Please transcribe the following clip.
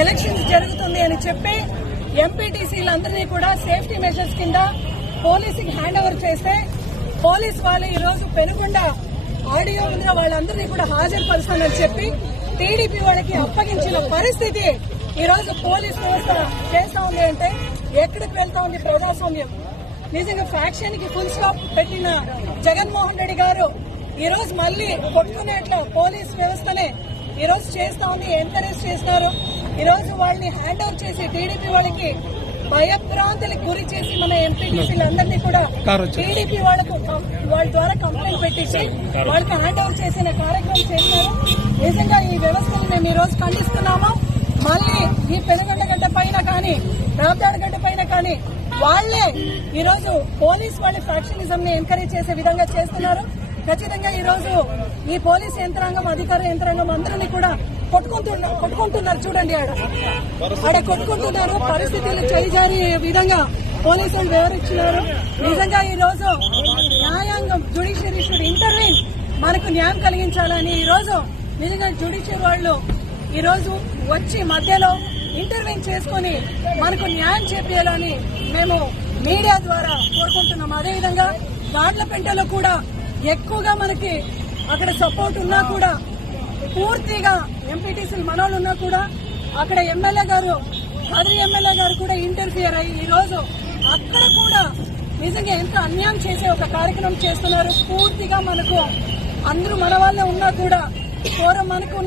Elections జరుగుతుంది అని చెప్పి ఎంపీటీసీలందరినీ కూడా సేఫ్టీ మెజర్స్ కింద పోలీసుకి హ్యాండ్ ఓవర్ చేస్తే పోలీస్ వాళ్ళు ఈ రోజు పెనుకొండ ఆడియో ఉన్న వాళ్ళందరినీ కూడా హాజరుపరుస్తానని చెప్పి టీడీపీ వాళ్ళకి అప్పగించిన పరిస్థితి ఈ రోజు పోలీస్ వ్యవస్థ చేస్తా ఉంది అంటే ఎక్కడికి వెళ్తా ఉంది ప్రజాస్వామ్యం? నిజంగా ఫ్యాక్షన్ కి ఫుల్ స్టాప్ పెట్టిన జగన్మోహన్ రెడ్డి గారు ఈ రోజు మళ్లీ కొట్టుకునేట్లా పోలీస్ వ్యవస్థనే ఈ రోజు చేస్తా ఉంది, ఎంకరేజ్ చేస్తున్నారు. ఈ రోజు వాళ్ళని హ్యాండ్ ఓవర్ చేసి టీడీపీ వాళ్ళకి భయభ్రాంతులకు గురి చేసి మన ఎంపీటీసీలందరినీ కూడా టీడీపీ వాళ్ళ ద్వారా కంప్లైంట్ పెట్టించి వాళ్ళకి హ్యాండ్ ఓవర్ చేసిన కార్యక్రమం చేస్తున్నారు. నిజంగా ఈ వ్యవస్థను మేము ఈ రోజు ఖండిస్తున్నాము. మళ్లీ ఈ పెనుగొండగడ్డ పైన కానీ రాప్తాడుగడ్డ పైన కానీ వాళ్లే ఈ రోజు పోలీస్ వాళ్ళ ఫ్యాక్షనిజం ని ఎంకరేజ్ చేసే విధంగా చేస్తున్నారు. ఖచ్చితంగా ఈ రోజు ఈ పోలీస్ యంత్రాంగం, అధికార యంత్రాంగం అందరినీ కూడా కొట్టుకుంటున్నారు. చూడండి ఆడ కొట్టుకుంటున్నారు. పరిస్థితులు చేజారి విధంగా పోలీసులు వివరించినారు. నిజంగా ఈ రోజు న్యాయాంగం, జ్యుడిషియరీ షుడ్ ఇంటర్వ్యూన్, మనకు న్యాయం కలిగించాలని ఈ రోజు నిజంగా జ్యుడిషియరీ వాళ్ళు ఈ రోజు వచ్చి మధ్యలో ఇంటర్వ్యూన్ చేసుకుని మనకు న్యాయం చేయాలని మేము మీడియా ద్వారా కోరుకుంటున్నాం. అదేవిధంగా గాడ్లపెంటలో కూడా ఎక్కువగా మనకి అక్కడ సపోర్ట్ ఉన్నా కూడా పూర్తిగా ఎంపీటీసీలు మనోళ్ళు ఉన్నా కూడా అక్కడ ఎమ్మెల్యే గారు, కదిరి ఎమ్మెల్యే గారు కూడా ఇంటర్ఫియర్ అయ్యి ఈ రోజు అక్కడ కూడా నిజంగా ఎంత అన్యాయం చేసే ఒక కార్యక్రమం చేస్తున్నారు. పూర్తిగా మనకు అందరూ మన వాళ్ళే ఉన్నా కూడా మనకు